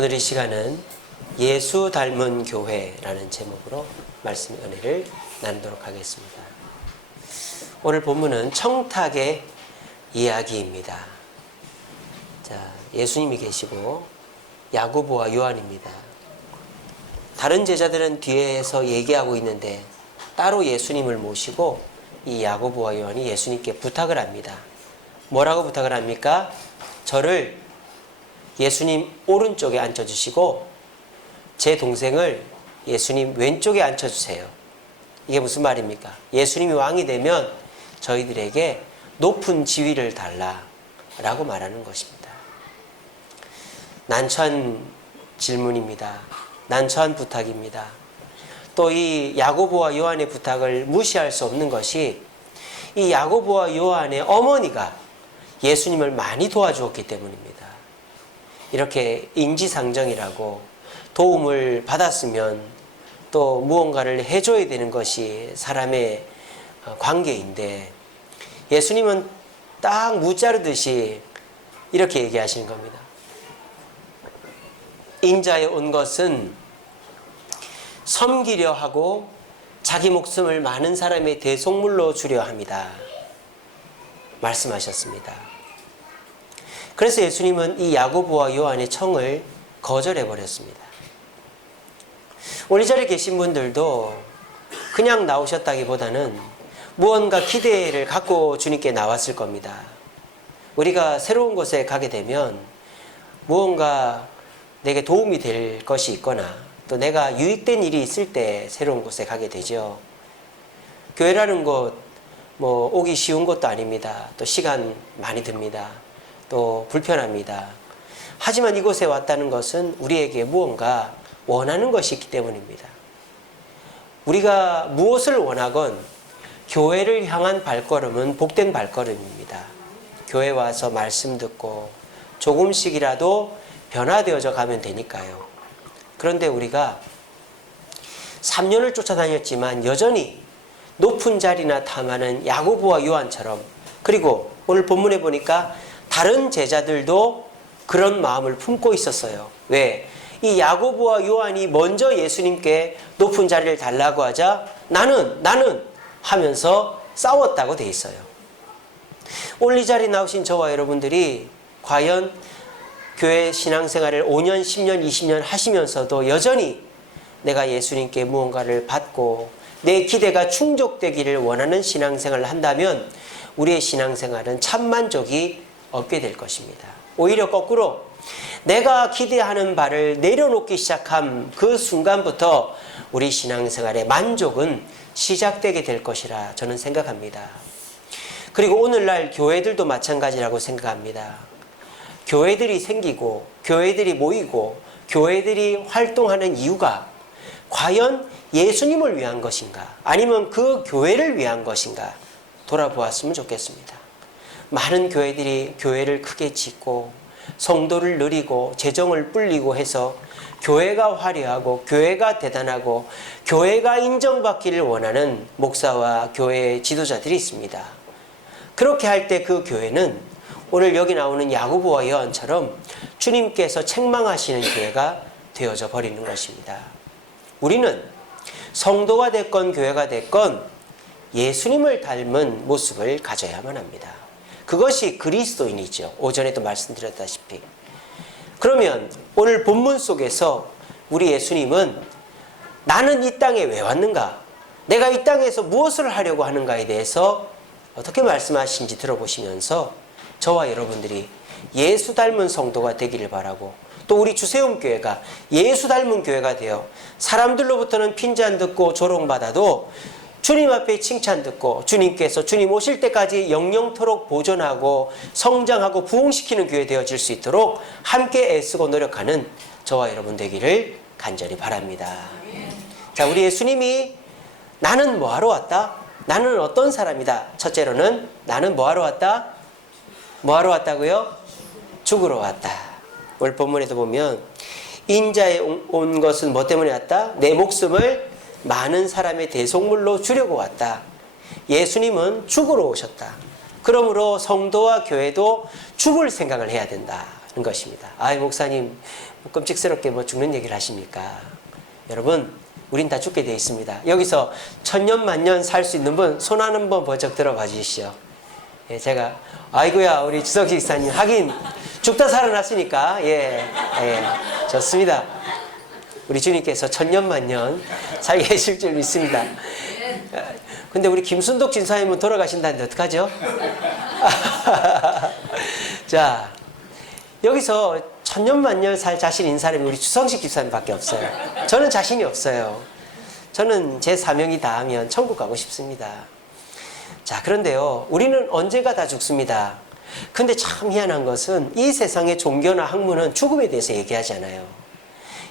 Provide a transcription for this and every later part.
오늘 이 시간은 예수 닮은 교회라는 제목으로 말씀 은혜를 나누도록 하겠습니다. 오늘 본문은 청탁의 이야기입니다. 자, 예수님이 계시고 야고보와 요한입니다. 다른 제자들은 뒤에서 얘기하고 있는데 따로 예수님을 모시고 이 야고보와 요한이 예수님께 부탁을 합니다. 뭐라고 부탁을 합니까? 저를 예수님 오른쪽에 앉혀주시고 제 동생을 예수님 왼쪽에 앉혀주세요. 이게 무슨 말입니까? 예수님이 왕이 되면 저희들에게 높은 지위를 달라라고 말하는 것입니다. 난처한 질문입니다. 난처한 부탁입니다. 또 이 야고보와 요한의 부탁을 무시할 수 없는 것이 이 야고보와 요한의 어머니가 예수님을 많이 도와주었기 때문입니다. 이렇게 인지상정이라고 도움을 받았으면 또 무언가를 해줘야 되는 것이 사람의 관계인데 예수님은 딱 무자르듯이 이렇게 얘기하시는 겁니다. 인자에 온 것은 섬기려 하고 자기 목숨을 많은 사람의 대속물로 주려 합니다. 말씀하셨습니다. 그래서 예수님은 이 야고보와 요한의 청을 거절해 버렸습니다. 오늘 이 자리에 계신 분들도 그냥 나오셨다기보다는 무언가 기대를 갖고 주님께 나왔을 겁니다. 우리가 새로운 곳에 가게 되면 무언가 내게 도움이 될 것이 있거나 또 내가 유익된 일이 있을 때 새로운 곳에 가게 되죠. 교회라는 곳 오기 쉬운 것도 아닙니다. 또 시간 많이 듭니다. 또 불편합니다. 하지만 이곳에 왔다는 것은 우리에게 무언가 원하는 것이 있기 때문입니다. 우리가 무엇을 원하건 교회를 향한 발걸음은 복된 발걸음입니다. 교회 와서 말씀 듣고 조금씩이라도 변화되어져 가면 되니까요. 그런데 우리가 3년을 쫓아다녔지만 여전히 높은 자리나 탐하는 야고보와 요한처럼, 그리고 오늘 본문에 보니까 다른 제자들도 그런 마음을 품고 있었어요. 왜? 이 야고보와 요한이 먼저 예수님께 높은 자리를 달라고 하자 나는 하면서 싸웠다고 돼 있어요. 오늘 이 자리에 나오신 저와 여러분들이 과연 교회 신앙생활을 5년, 10년, 20년 하시면서도 여전히 내가 예수님께 무언가를 받고 내 기대가 충족되기를 원하는 신앙생활을 한다면 우리의 신앙생활은 참 만족이 없게 될 것입니다. 오히려 거꾸로 내가 기대하는 바를 내려놓기 시작한 그 순간부터 우리 신앙생활의 만족은 시작되게 될 것이라 저는 생각합니다. 그리고 오늘날 교회들도 마찬가지라고 생각합니다. 교회들이 생기고 교회들이 모이고 교회들이 활동하는 이유가 과연 예수님을 위한 것인가 아니면 그 교회를 위한 것인가 돌아보았으면 좋겠습니다. 많은 교회들이 교회를 크게 짓고 성도를 늘리고 재정을 불리고 해서 교회가 화려하고 교회가 대단하고 교회가 인정받기를 원하는 목사와 교회 지도자들이 있습니다. 그렇게 할 때 그 교회는 오늘 여기 나오는 야고보와 요한처럼 주님께서 책망하시는 교회가 되어져 버리는 것입니다. 우리는 성도가 됐건 교회가 됐건 예수님을 닮은 모습을 가져야만 합니다. 그것이 그리스도인이죠. 오전에도 말씀드렸다시피. 그러면 오늘 본문 속에서 우리 예수님은 나는 이 땅에 왜 왔는가? 내가 이 땅에서 무엇을 하려고 하는가에 대해서 어떻게 말씀하신지 들어보시면서 저와 여러분들이 예수 닮은 성도가 되기를 바라고 또 우리 주세움교회가 예수 닮은 교회가 되어 사람들로부터는 핀잔 듣고 조롱받아도 주님 앞에 칭찬 듣고 주님께서 주님 오실 때까지 영영토록 보존하고 성장하고 부흥시키는 교회 되어질 수 있도록 함께 애쓰고 노력하는 저와 여러분 되기를 간절히 바랍니다. 자, 우리 예수님이 나는 뭐하러 왔다? 나는 어떤 사람이다? 첫째로는 나는 뭐하러 왔다? 뭐하러 왔다고요? 죽으러 왔다. 오늘 본문에도 보면 인자에 온 것은 뭐 때문에 왔다? 내 목숨을 많은 사람의 대속물로 주려고 왔다. 예수님은 죽으러 오셨다. 그러므로 성도와 교회도 죽을 생각을 해야 된다는 것입니다. 아이 목사님 끔찍스럽게 뭐 죽는 얘기를 하십니까? 여러분 우린 다 죽게 되어 있습니다. 여기서 천년 만년 살 수 있는 분 손 한번 번쩍 들어봐 주시죠. 예, 제가 아이고야 우리 주석식 기사님 하긴 죽다 살아났으니까 예, 좋습니다. 우리 주님께서 천년 만년 살게 해줄 줄 믿습니다. 근데 우리 김순덕 진사님은 돌아가신다는데 어떡하죠? 자, 여기서 천년만년 살 자신 있는 사람이 우리 주성식 집사님밖에 없어요. 저는 자신이 없어요. 저는 제 사명이 다하면 천국 가고 싶습니다. 자, 그런데요, 우리는 언제가 다 죽습니다. 근데 참 희한한 것은 이 세상의 종교나 학문은 죽음에 대해서 얘기하잖아요.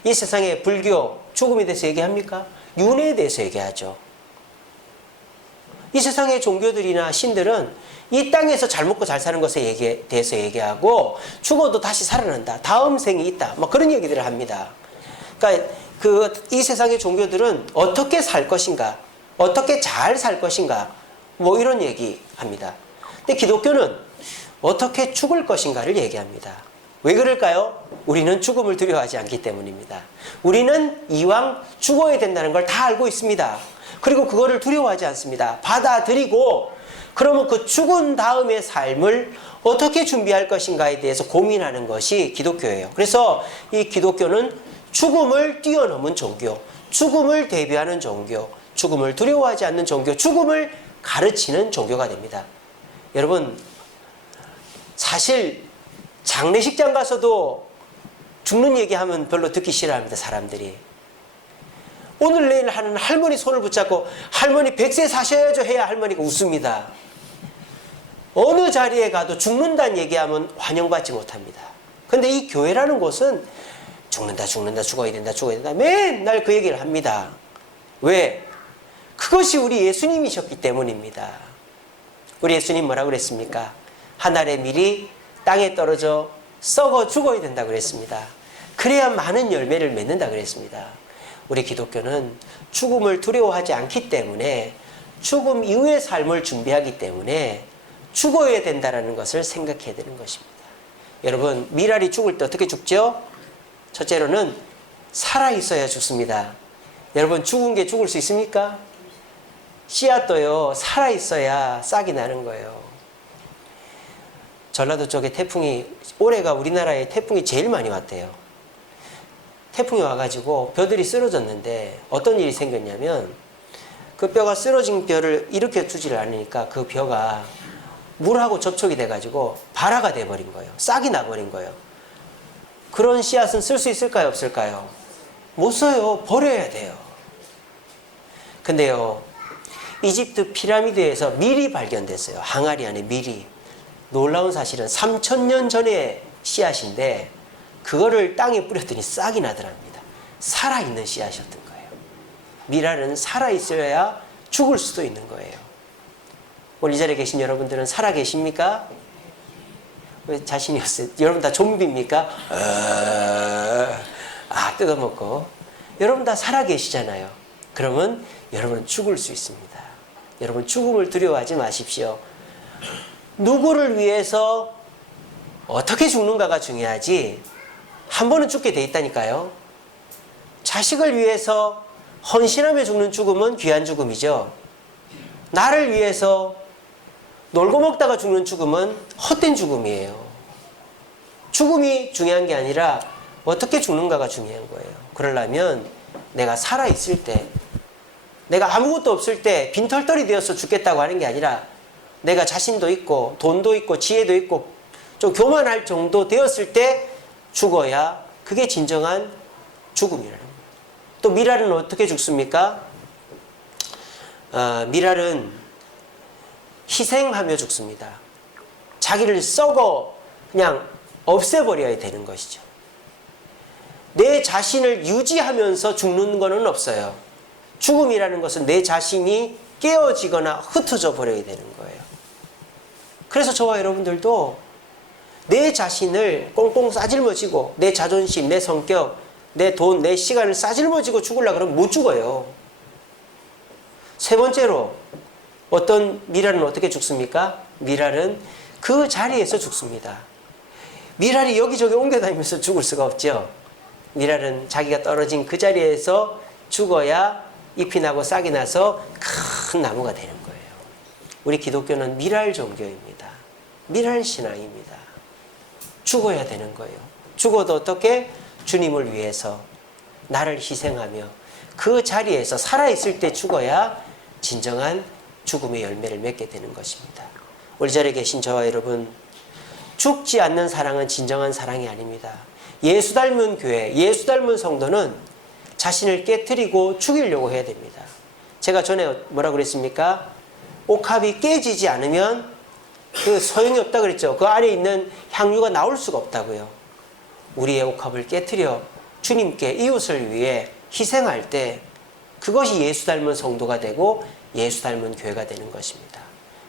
이 세상의 불교, 죽음에 대해서 얘기합니까? 윤회에 대해서 얘기하죠. 이 세상의 종교들이나 신들은 이 땅에서 잘 먹고 잘 사는 것에 대해서 얘기하고 죽어도 다시 살아난다. 다음 생이 있다. 뭐 그런 얘기들을 합니다. 그러니까 이 세상의 종교들은 어떻게 살 것인가, 어떻게 잘 살 것인가, 뭐 이런 얘기합니다. 근데 기독교는 어떻게 죽을 것인가를 얘기합니다. 왜 그럴까요? 우리는 죽음을 두려워하지 않기 때문입니다. 우리는 이왕 죽어야 된다는 걸 다 알고 있습니다. 그리고 그거를 두려워하지 않습니다. 받아들이고 그러면 그 죽은 다음의 삶을 어떻게 준비할 것인가에 대해서 고민하는 것이 기독교예요. 그래서 이 기독교는 죽음을 뛰어넘은 종교, 죽음을 대비하는 종교, 죽음을 두려워하지 않는 종교, 죽음을 가르치는 종교가 됩니다. 여러분, 사실 장례식장 가서도 죽는 얘기하면 별로 듣기 싫어합니다, 사람들이. 오늘 내일 하는 할머니 손을 붙잡고 할머니 100세 사셔야죠 해야 할머니가 웃습니다. 어느 자리에 가도 죽는다는 얘기하면 환영받지 못합니다. 근데 이 교회라는 곳은 죽는다, 죽어야 된다 맨날 그 얘기를 합니다. 왜? 그것이 우리 예수님이셨기 때문입니다. 우리 예수님 뭐라고 그랬습니까? 하늘의 밀이 땅에 떨어져 썩어 죽어야 된다고 그랬습니다. 그래야 많은 열매를 맺는다 그랬습니다. 우리 기독교는 죽음을 두려워하지 않기 때문에 죽음 이후의 삶을 준비하기 때문에 죽어야 된다는 것을 생각해야 되는 것입니다. 여러분, 미랄이 죽을 때 어떻게 죽죠? 첫째로는 살아있어야 죽습니다. 여러분, 죽은 게 죽을 수 있습니까? 씨앗도요, 살아있어야 싹이 나는 거예요. 전라도 쪽에 올해가 우리나라에 태풍이 제일 많이 왔대요. 태풍이 와가지고 벼들이 쓰러졌는데 어떤 일이 생겼냐면 그 뼈가 쓰러진 뼈를 일으켜 주지를 않으니까 그 벼가 물하고 접촉이 돼가지고 발화가 돼버린 거예요. 싹이 나버린 거예요. 그런 씨앗은 쓸 수 있을까요? 없을까요? 못 써요. 버려야 돼요. 근데요, 이집트 피라미드에서 밀이 발견됐어요. 항아리 안에 밀이. 놀라운 사실은 3000년 전의 씨앗인데 그거를 땅에 뿌렸더니 싹이 나더랍니다. 살아있는 씨앗이었던 거예요. 미랄은 살아있어야 죽을 수도 있는 거예요. 오늘 이 자리에 계신 여러분들은 살아 계십니까? 왜 자신이 없어요? 여러분 다 좀비입니까? 뜯어먹고. 여러분 다 살아 계시잖아요. 그러면 여러분은 죽을 수 있습니다. 여러분 죽음을 두려워하지 마십시오. 누구를 위해서 어떻게 죽는가가 중요하지 한 번은 죽게 돼 있다니까요. 자식을 위해서 헌신하며 죽는 죽음은 귀한 죽음이죠. 나를 위해서 놀고 먹다가 죽는 죽음은 헛된 죽음이에요. 죽음이 중요한 게 아니라 어떻게 죽는가가 중요한 거예요. 그러려면 내가 살아있을 때, 내가 아무것도 없을 때 빈털터리 되어서 죽겠다고 하는 게 아니라 내가 자신도 있고 돈도 있고 지혜도 있고 좀 교만할 정도 되었을 때 죽어야 그게 진정한 죽음이라는 거예요. 또 미랄은 어떻게 죽습니까? 미랄은 희생하며 죽습니다. 자기를 썩어 그냥 없애버려야 되는 것이죠. 내 자신을 유지하면서 죽는 것은 없어요. 죽음이라는 것은 내 자신이 깨어지거나 흩어져 버려야 되는 거예요. 그래서 저와 여러분들도 내 자신을 꽁꽁 싸질머지고 내 자존심, 내 성격, 내 돈, 내 시간을 싸질머지고 죽으려고 그러면 못 죽어요. 세 번째로 어떤 미랄은 어떻게 죽습니까? 미랄은 그 자리에서 죽습니다. 미랄이 여기저기 옮겨다니면서 죽을 수가 없죠. 미랄은 자기가 떨어진 그 자리에서 죽어야 잎이 나고 싹이 나서 큰 나무가 되는 거예요. 우리 기독교는 미랄 종교입니다. 미랄 신앙입니다. 죽어야 되는 거예요. 죽어도 어떻게? 주님을 위해서 나를 희생하며 그 자리에서 살아있을 때 죽어야 진정한 죽음의 열매를 맺게 되는 것입니다. 우리 자리에 계신 저와 여러분, 죽지 않는 사랑은 진정한 사랑이 아닙니다. 예수 닮은 교회, 예수 닮은 성도는 자신을 깨트리고 죽이려고 해야 됩니다. 제가 전에 뭐라고 그랬습니까? 옥합이 깨지지 않으면 그 소용이 없다 그랬죠. 그 안에 있는 향유가 나올 수가 없다고요. 우리의 옥합을 깨트려 주님께 이웃을 위해 희생할 때 그것이 예수 닮은 성도가 되고 예수 닮은 교회가 되는 것입니다.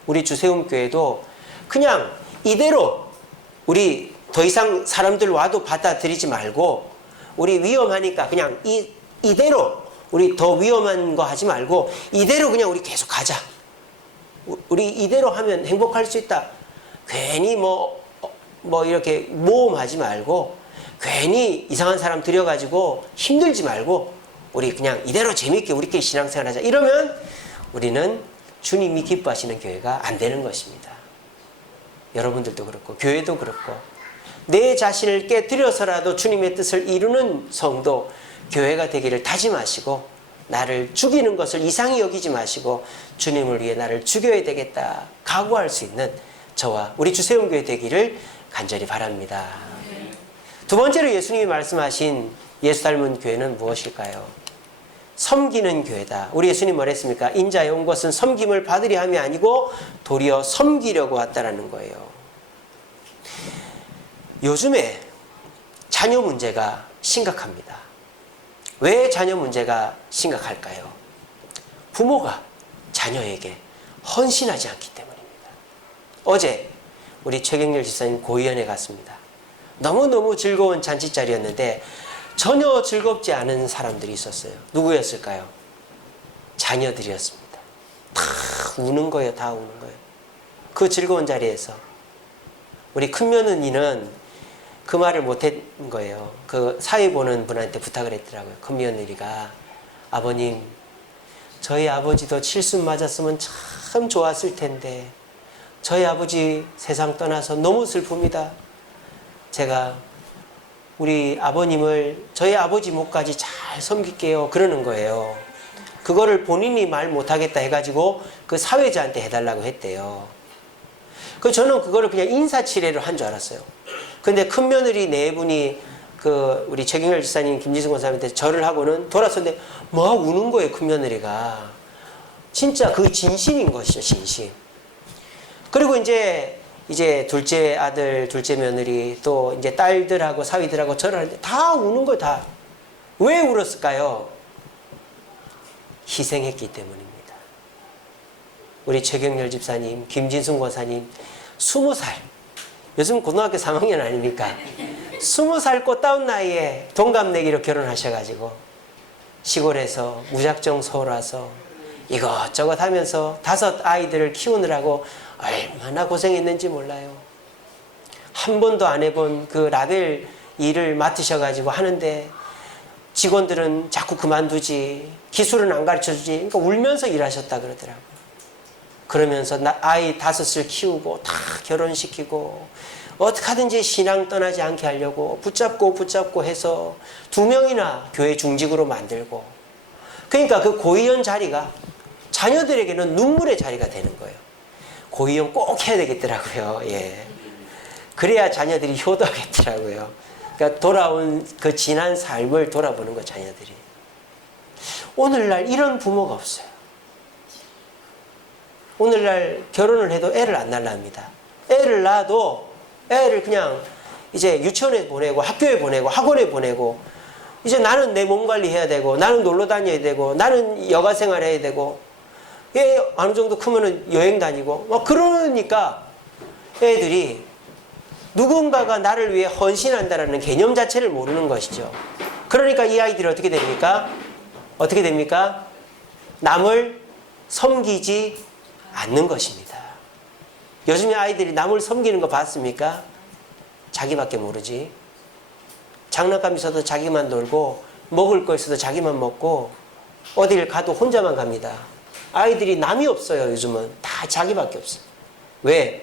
우리 주세움교회도 그냥 이대로 우리 더 이상 사람들 와도 받아들이지 말고 우리 위험하니까 그냥 이대로 우리 더 위험한 거 하지 말고 이대로 그냥 우리 계속 가자. 우리 이대로 하면 행복할 수 있다. 괜히 뭐 이렇게 모험하지 말고 괜히 이상한 사람 들여가지고 힘들지 말고 우리 그냥 이대로 재미있게 우리끼리 신앙생활 하자. 이러면 우리는 주님이 기뻐하시는 교회가 안 되는 것입니다. 여러분들도 그렇고 교회도 그렇고 내 자신을 깨뜨려서라도 주님의 뜻을 이루는 성도, 교회가 되기를 다짐하시고 나를 죽이는 것을 이상히 여기지 마시고 주님을 위해 나를 죽여야 되겠다 각오할 수 있는 저와 우리 주세움교회 되기를 간절히 바랍니다. 두 번째로 예수님이 말씀하신 예수 닮은 교회는 무엇일까요? 섬기는 교회다. 우리 예수님 뭐랬습니까? 인자에 온 것은 섬김을 받으려 함이 아니고 도리어 섬기려고 왔다라는 거예요. 요즘에 자녀 문제가 심각합니다. 왜 자녀 문제가 심각할까요? 부모가 자녀에게 헌신하지 않기 때문입니다. 어제 우리 최경렬 집사님 고위원회 갔습니다. 너무너무 즐거운 잔치자리였는데 전혀 즐겁지 않은 사람들이 있었어요. 누구였을까요? 자녀들이었습니다. 다 우는 거예요. 다 우는 거예요. 그 즐거운 자리에서 우리 큰며느리는 그 말을 못한 거예요. 그 사회 보는 분한테 부탁을 했더라고요. 큰며느리가 아버님, 저희 아버지도 칠순 맞았으면 참 좋았을 텐데 저희 아버지 세상 떠나서 너무 슬픕니다. 제가 우리 아버님을 저희 아버지 목까지 잘 섬길게요. 그러는 거예요. 그거를 본인이 말 못하겠다 해가지고 그 사회자한테 해달라고 했대요. 그 저는 그거를 그냥 인사치레로 한 줄 알았어요. 근데 큰며느리 네 분이 그 우리 최경렬 지사님, 김지승 권사님한테 절을 하고는 돌아섰는데 막 우는 거예요. 큰며느리가. 진짜 그 진심인 것이죠. 진심. 그리고 이제 둘째 아들, 둘째 며느리 또 이제 딸들하고 사위들하고 절을 하는데 다 우는 거예요. 다. 왜 울었을까요? 희생했기 때문입니다. 우리 최경렬 집사님, 김진순 권사님 20살, 요즘 고등학교 3학년 아닙니까? 20살 꽃다운 나이에 동갑내기로 결혼하셔가지고 시골에서 무작정 서울 와서 이것저것 하면서 5 아이들을 키우느라고 얼마나 고생했는지 몰라요. 한 번도 안 해본 그 라벨 일을 맡으셔가지고 하는데 직원들은 자꾸 그만두지, 기술은 안 가르쳐주지, 그러니까 울면서 일하셨다 그러더라고요. 그러면서 아이 5을 키우고 다 결혼시키고 어떻게 하든지 신앙 떠나지 않게 하려고 붙잡고 해서 2명이나 교회 중직으로 만들고, 그러니까 그 고위원 자리가 자녀들에게는 눈물의 자리가 되는 거예요. 고위원 꼭 해야 되겠더라고요. 예. 그래야 자녀들이 효도하겠더라고요. 그러니까 돌아온 그 지난 삶을 돌아보는 거, 자녀들이. 오늘날 이런 부모가 없어요. 오늘날 결혼을 해도 애를 안 낳습니다. 애를 낳아도 애를 그냥 이제 유치원에 보내고 학교에 보내고 학원에 보내고, 이제 나는 내 몸 관리해야 되고 나는 놀러 다녀야 되고 나는 여가 생활해야 되고, 얘 어느 정도 크면은 여행 다니고 막 그러니까 애들이 누군가가 나를 위해 헌신한다라는 개념 자체를 모르는 것이죠. 그러니까 이 아이들이 어떻게 됩니까? 어떻게 됩니까? 남을 섬기지 않는 것입니다. 요즘에 아이들이 남을 섬기는 거 봤습니까? 자기밖에 모르지. 장난감 있어도 자기만 놀고 먹을 거 있어도 자기만 먹고 어딜 가도 혼자만 갑니다. 아이들이 남이 없어요. 요즘은 다 자기밖에 없어요. 왜?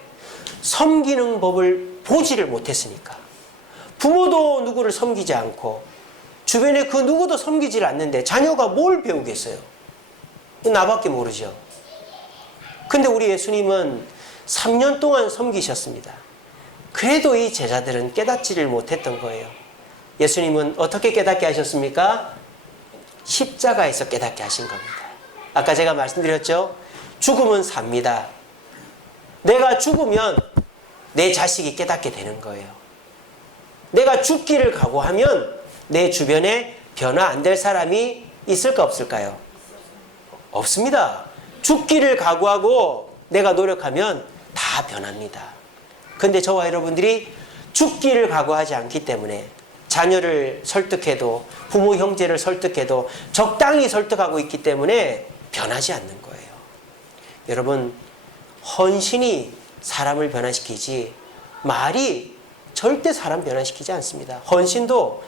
섬기는 법을 보지를 못했으니까. 부모도 누구를 섬기지 않고 주변에 그 누구도 섬기질 않는데 자녀가 뭘 배우겠어요? 나밖에 모르죠. 근데 우리 예수님은 3년 동안 섬기셨습니다. 그래도 이 제자들은 깨닫지를 못했던 거예요. 예수님은 어떻게 깨닫게 하셨습니까? 십자가에서 깨닫게 하신 겁니다. 아까 제가 말씀드렸죠? 죽음은 삽니다. 내가 죽으면 내 자식이 깨닫게 되는 거예요. 내가 죽기를 각오하면 내 주변에 변화 안 될 사람이 있을까 없을까요? 없습니다. 죽기를 각오하고 내가 노력하면 다 변합니다. 근데 저와 여러분들이 죽기를 각오하지 않기 때문에 자녀를 설득해도 부모 형제를 설득해도 적당히 설득하고 있기 때문에 변하지 않는 거예요. 여러분, 헌신이 사람을 변화시키지 말이 절대 사람 변화시키지 않습니다. 헌신도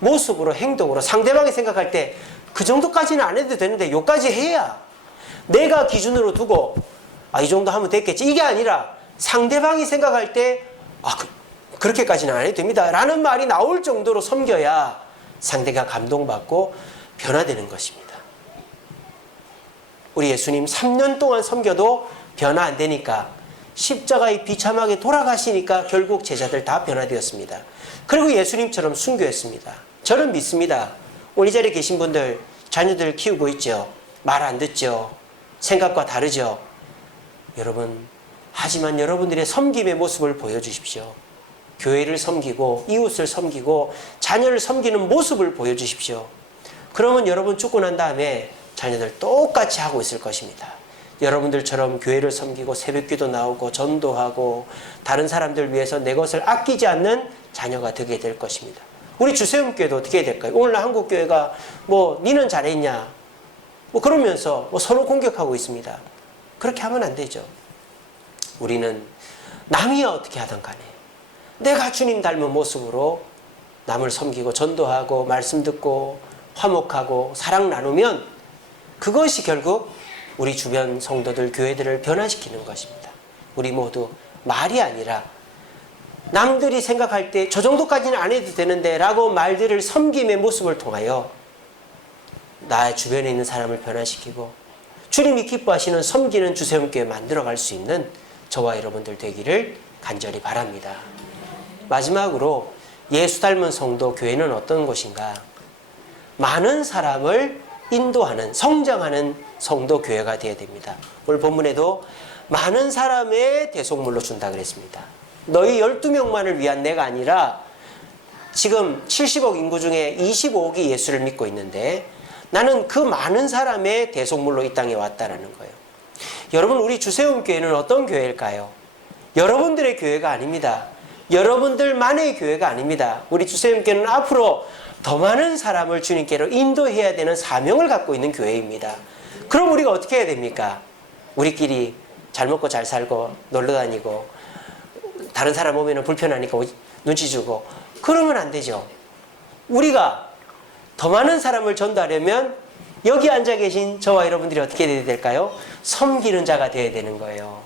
모습으로 행동으로 상대방이 생각할 때 그 정도까지는 안 해도 되는데 요까지 해야 내가 기준으로 두고 이 정도 하면 됐겠지 이게 아니라 상대방이 생각할 때 그렇게까지는 안 해도 됩니다 라는 말이 나올 정도로 섬겨야 상대가 감동받고 변화되는 것입니다. 우리 예수님 3년 동안 섬겨도 변화 안 되니까 십자가에 비참하게 돌아가시니까 결국 제자들 다 변화되었습니다. 그리고 예수님처럼 순교했습니다. 저는 믿습니다. 오늘 이 자리에 계신 분들 자녀들 키우고 있죠. 말 안 듣죠. 생각과 다르죠. 여러분, 하지만 여러분들의 섬김의 모습을 보여주십시오. 교회를 섬기고 이웃을 섬기고 자녀를 섬기는 모습을 보여주십시오. 그러면 여러분 죽고 난 다음에 자녀들 똑같이 하고 있을 것입니다. 여러분들처럼 교회를 섬기고 새벽기도 나오고 전도하고 다른 사람들 위해서 내 것을 아끼지 않는 자녀가 되게 될 것입니다. 우리 주세움교회도 어떻게 될까요? 오늘 한국교회가 니는 잘했냐 그러면서 서로 공격하고 있습니다. 그렇게 하면 안 되죠. 우리는 남이 어떻게 하든 간에 내가 주님 닮은 모습으로 남을 섬기고 전도하고 말씀 듣고 화목하고 사랑 나누면 그것이 결국 우리 주변 성도들 교회들을 변화시키는 것입니다. 우리 모두 말이 아니라 남들이 생각할 때 저 정도까지는 안 해도 되는데 라고 말들을 섬김의 모습을 통하여 나의 주변에 있는 사람을 변화시키고 주님이 기뻐하시는 섬기는 주세움교회 만들어갈 수 있는 저와 여러분들 되기를 간절히 바랍니다. 마지막으로 예수 닮은 성도 교회는 어떤 곳인가? 많은 사람을 인도하는 성장하는 성도 교회가 되어야 됩니다. 오늘 본문에도 많은 사람의 대속물로 준다 그랬습니다. 너희 12명만을 위한 내가 아니라 지금 70억 인구 중에 25억이 예수를 믿고 있는데 나는 그 많은 사람의 대속물로 이 땅에 왔다라는 거예요. 여러분, 우리 주세움교회는 어떤 교회일까요? 여러분들의 교회가 아닙니다. 여러분들만의 교회가 아닙니다. 우리 주세움교회는 앞으로 더 많은 사람을 주님께로 인도해야 되는 사명을 갖고 있는 교회입니다. 그럼 우리가 어떻게 해야 됩니까? 우리끼리 잘 먹고 잘 살고 놀러 다니고 다른 사람 오면 불편하니까 눈치 주고 그러면 안 되죠. 우리가 더 많은 사람을 전도하려면 여기 앉아 계신 저와 여러분들이 어떻게 해야 될까요? 섬기는 자가 되어야 되는 거예요.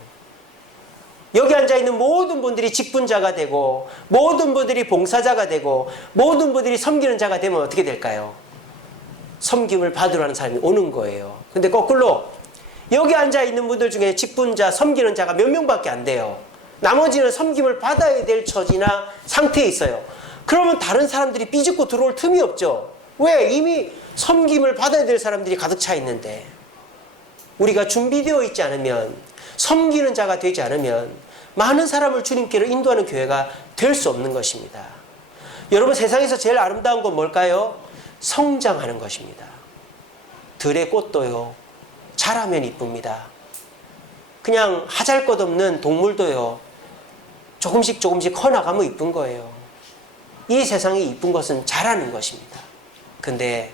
여기 앉아있는 모든 분들이 직분자가 되고 모든 분들이 봉사자가 되고 모든 분들이 섬기는 자가 되면 어떻게 될까요? 섬김을 받으러 하는 사람이 오는 거예요. 근데 거꾸로 여기 앉아있는 분들 중에 직분자, 섬기는 자가 몇 명밖에 안 돼요. 나머지는 섬김을 받아야 될 처지나 상태에 있어요. 그러면 다른 사람들이 삐집고 들어올 틈이 없죠. 왜? 이미 섬김을 받아야 될 사람들이 가득 차 있는데 우리가 준비되어 있지 않으면 섬기는 자가 되지 않으면 많은 사람을 주님께로 인도하는 교회가 될 수 없는 것입니다. 여러분, 세상에서 제일 아름다운 건 뭘까요? 성장하는 것입니다. 들의 꽃도요, 자라면 이쁩니다. 그냥 하잘것없는 동물도요, 조금씩 커나가면 이쁜 거예요. 이 세상에 이쁜 것은 자라는 것입니다. 근데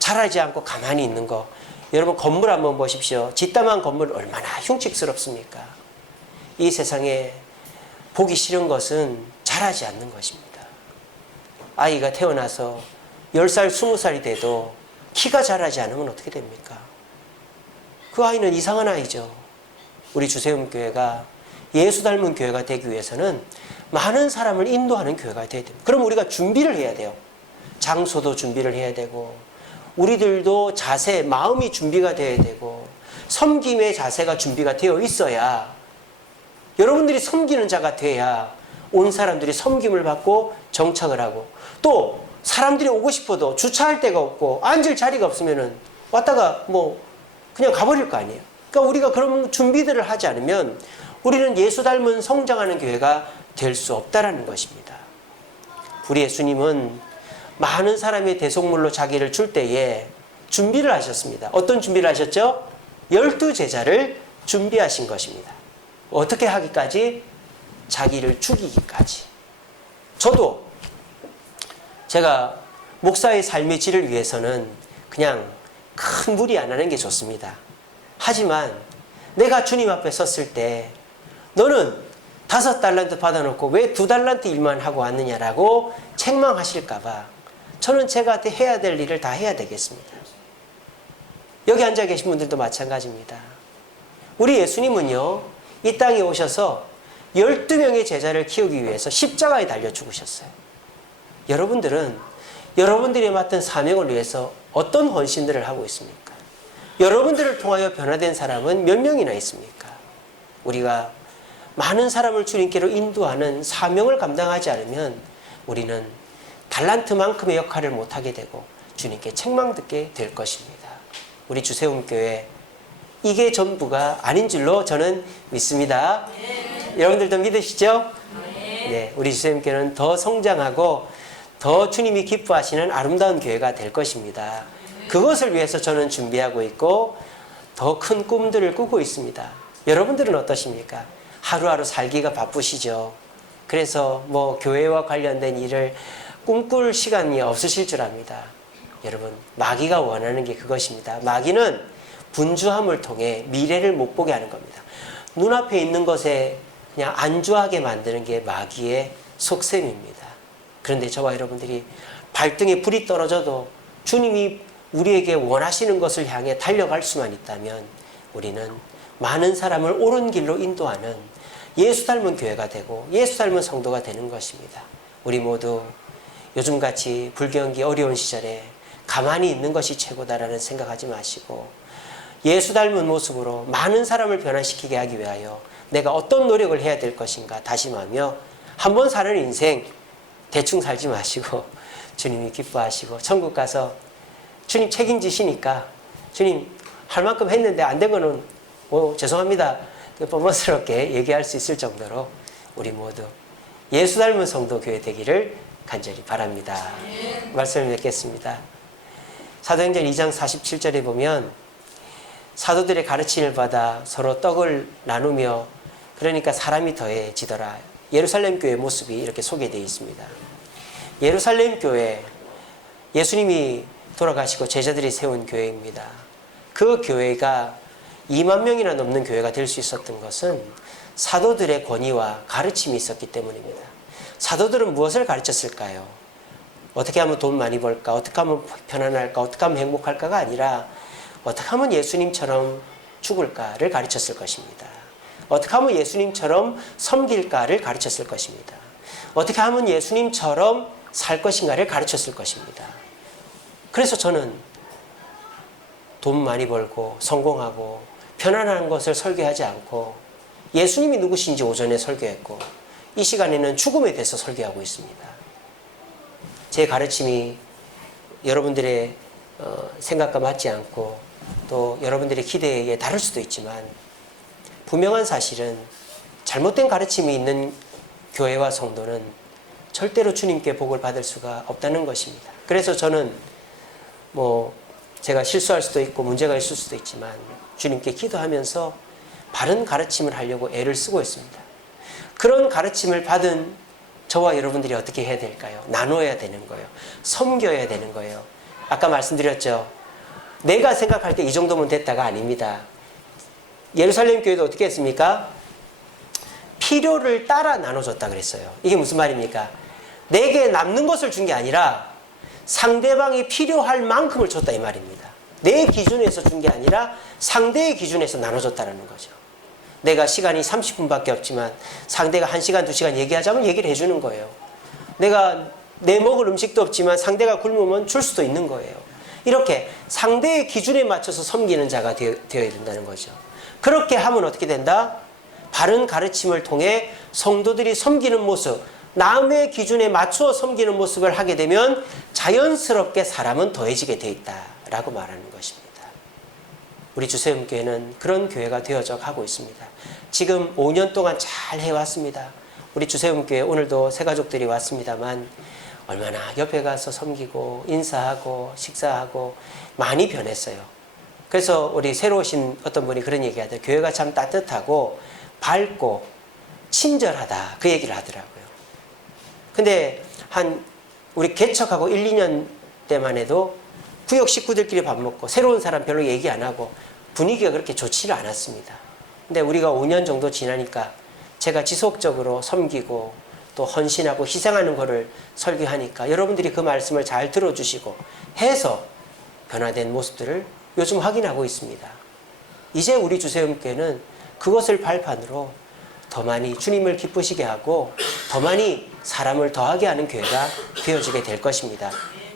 자라지 않고 가만히 있는 거, 여러분 건물 한번 보십시오. 짓담한 건물 얼마나 흉측스럽습니까? 이 세상에 보기 싫은 것은 자라지 않는 것입니다. 아이가 태어나서 10살, 20살이 돼도 키가 자라지 않으면 어떻게 됩니까? 그 아이는 이상한 아이죠. 우리 주세움교회가 예수 닮은 교회가 되기 위해서는 많은 사람을 인도하는 교회가 돼야 됩니다. 그럼 우리가 준비를 해야 돼요. 장소도 준비를 해야 되고, 우리들도 자세, 마음이 준비가 돼야 되고, 섬김의 자세가 준비가 되어 있어야, 여러분들이 섬기는 자가 돼야 온 사람들이 섬김을 받고 정착을 하고, 또 사람들이 오고 싶어도 주차할 데가 없고 앉을 자리가 없으면은 왔다가 뭐 그냥 가버릴 거 아니에요. 그러니까 우리가 그런 준비들을 하지 않으면 우리는 예수 닮은 성장하는 교회가 될 수 없다라는 것입니다. 우리 예수님은 많은 사람의 대속물로 자기를 줄 때에 준비를 하셨습니다. 어떤 준비를 하셨죠? 12제자를 준비하신 것입니다. 어떻게 하기까지? 자기를 죽이기까지. 저도 제가 목사의 삶의 질을 위해서는 그냥 큰 무리 안 하는 게 좋습니다. 하지만 내가 주님 앞에 섰을 때 너는 5달란트 받아놓고 왜 2달란트 일만 하고 왔느냐라고 책망하실까봐 저는 제가 해야 될 일을 다 해야 되겠습니다. 여기 앉아 계신 분들도 마찬가지입니다. 우리 예수님은요, 이 땅에 오셔서 12명의 제자를 키우기 위해서 십자가에 달려 죽으셨어요. 여러분들은 여러분들이 맡은 사명을 위해서 어떤 헌신들을 하고 있습니까? 여러분들을 통하여 변화된 사람은 몇 명이나 있습니까? 우리가 많은 사람을 주님께로 인도하는 사명을 감당하지 않으면 우리는 달란트만큼의 역할을 못하게 되고 주님께 책망듣게 될 것입니다. 우리 주세움교회 이게 전부가 아닌 줄로 저는 믿습니다. 여러분들도 믿으시죠? 네, 우리 주세움교회는 더 성장하고 더 주님이 기뻐하시는 아름다운 교회가 될 것입니다. 그것을 위해서 저는 준비하고 있고 더 큰 꿈들을 꾸고 있습니다. 여러분들은 어떠십니까? 하루하루 살기가 바쁘시죠. 그래서 뭐 교회와 관련된 일을 꿈꿀 시간이 없으실 줄 압니다. 여러분, 마귀가 원하는 게 그것입니다. 마귀는 분주함을 통해 미래를 못 보게 하는 겁니다. 눈앞에 있는 것에 그냥 안주하게 만드는 게 마귀의 속셈입니다. 그런데 저와 여러분들이 발등에 불이 떨어져도 주님이 우리에게 원하시는 것을 향해 달려갈 수만 있다면 우리는 많은 사람을 옳은 길로 인도하는 예수 닮은 교회가 되고 예수 닮은 성도가 되는 것입니다. 우리 모두 요즘같이 불경기 어려운 시절에 가만히 있는 것이 최고다라는 생각하지 마시고 예수 닮은 모습으로 많은 사람을 변화시키게 하기 위하여 내가 어떤 노력을 해야 될 것인가 다짐하며 한 번 사는 인생 대충 살지 마시고 주님이 기뻐하시고 천국 가서 주님 책임지시니까 주님 할 만큼 했는데 안 된 거는 죄송합니다. 뻔뻔스럽게 얘기할 수 있을 정도로 우리 모두 예수 닮은 성도 교회 되기를 간절히 바랍니다. 말씀을 맺겠습니다. 사도행전 2장 47절에 보면 사도들의 가르침을 받아 서로 떡을 나누며 그러니까 사람이 더해지더라. 예루살렘 교회의 모습이 이렇게 소개되어 있습니다. 예루살렘 교회, 예수님이 돌아가시고 제자들이 세운 교회입니다. 그 교회가 2만 명이나 넘는 교회가 될 수 있었던 것은 사도들의 권위와 가르침이 있었기 때문입니다. 사도들은 무엇을 가르쳤을까요? 어떻게 하면 돈 많이 벌까? 어떻게 하면 편안할까? 어떻게 하면 행복할까가 아니라 어떻게 하면 예수님처럼 죽을까를 가르쳤을 것입니다. 어떻게 하면 예수님처럼 섬길까를 가르쳤을 것입니다. 어떻게 하면 예수님처럼 살 것인가를 가르쳤을 것입니다. 그래서 저는 돈 많이 벌고 성공하고 편안한 것을 설교하지 않고 예수님이 누구신지 오전에 설교했고 이 시간에는 죽음에 대해서 설교하고 있습니다. 제 가르침이 여러분들의 생각과 맞지 않고 또 여러분들의 기대에 다를 수도 있지만 분명한 사실은 잘못된 가르침이 있는 교회와 성도는 절대로 주님께 복을 받을 수가 없다는 것입니다. 그래서 저는 제가 실수할 수도 있고 문제가 있을 수도 있지만 주님께 기도하면서 바른 가르침을 하려고 애를 쓰고 있습니다. 그런 가르침을 받은 저와 여러분들이 어떻게 해야 될까요? 나눠야 되는 거예요. 섬겨야 되는 거예요. 아까 말씀드렸죠. 내가 생각할 때 이 정도면 됐다가 아닙니다. 예루살렘 교회도 어떻게 했습니까? 필요를 따라 나눠줬다 그랬어요. 이게 무슨 말입니까? 내게 남는 것을 준 게 아니라 상대방이 필요할 만큼을 줬다 이 말입니다. 내 기준에서 준 게 아니라 상대의 기준에서 나눠줬다는 거죠. 내가 시간이 30분밖에 없지만 상대가 1시간, 2시간 얘기하자면 얘기를 해주는 거예요. 내가 내 먹을 음식도 없지만 상대가 굶으면 줄 수도 있는 거예요. 이렇게 상대의 기준에 맞춰서 섬기는 자가 되어야 된다는 거죠. 그렇게 하면 어떻게 된다? 바른 가르침을 통해 성도들이 섬기는 모습, 남의 기준에 맞추어 섬기는 모습을 하게 되면 자연스럽게 사람은 더해지게 돼 있다라고 말하는 것입니다. 우리 주세음교회는 그런 교회가 되어져 가고 있습니다. 지금 5년 동안 잘 해왔습니다. 우리 주세음교회 오늘도 새가족들이 왔습니다만 얼마나 옆에 가서 섬기고 인사하고 식사하고 많이 변했어요. 그래서 우리 새로 오신 어떤 분이 그런 얘기 하더라고요. 교회가 참 따뜻하고 밝고 친절하다 그 얘기를 하더라고요. 근데 우리 개척하고 1, 2년 때만 해도 구역 식구들끼리 밥 먹고 새로운 사람 별로 얘기 안 하고 분위기가 그렇게 좋지를 않았습니다. 근데 우리가 5년 정도 지나니까 제가 지속적으로 섬기고 또 헌신하고 희생하는 거를 설교하니까 여러분들이 그 말씀을 잘 들어주시고 해서 변화된 모습들을 요즘 확인하고 있습니다. 이제 우리 주세음교회는 그것을 발판으로 더 많이 주님을 기쁘시게 하고 더 많이 사람을 더하게 하는 교회가 되어지게 될 것입니다.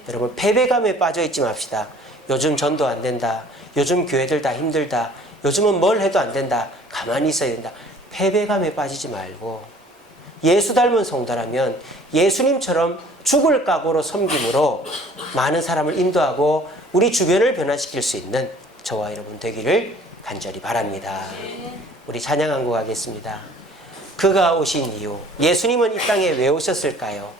여러분 패배감에 빠져 있지 맙시다. 요즘 전도 안 된다. 요즘 교회들 다 힘들다. 요즘은 뭘 해도 안 된다. 가만히 있어야 된다. 패배감에 빠지지 말고 예수 닮은 성도라면 예수님처럼 죽을 각오로 섬김으로 많은 사람을 인도하고 우리 주변을 변화시킬 수 있는 저와 여러분 되기를 간절히 바랍니다. 우리 찬양 한 곡 하겠습니다. 그가 오신 이유, 예수님은 이 땅에 왜 오셨을까요?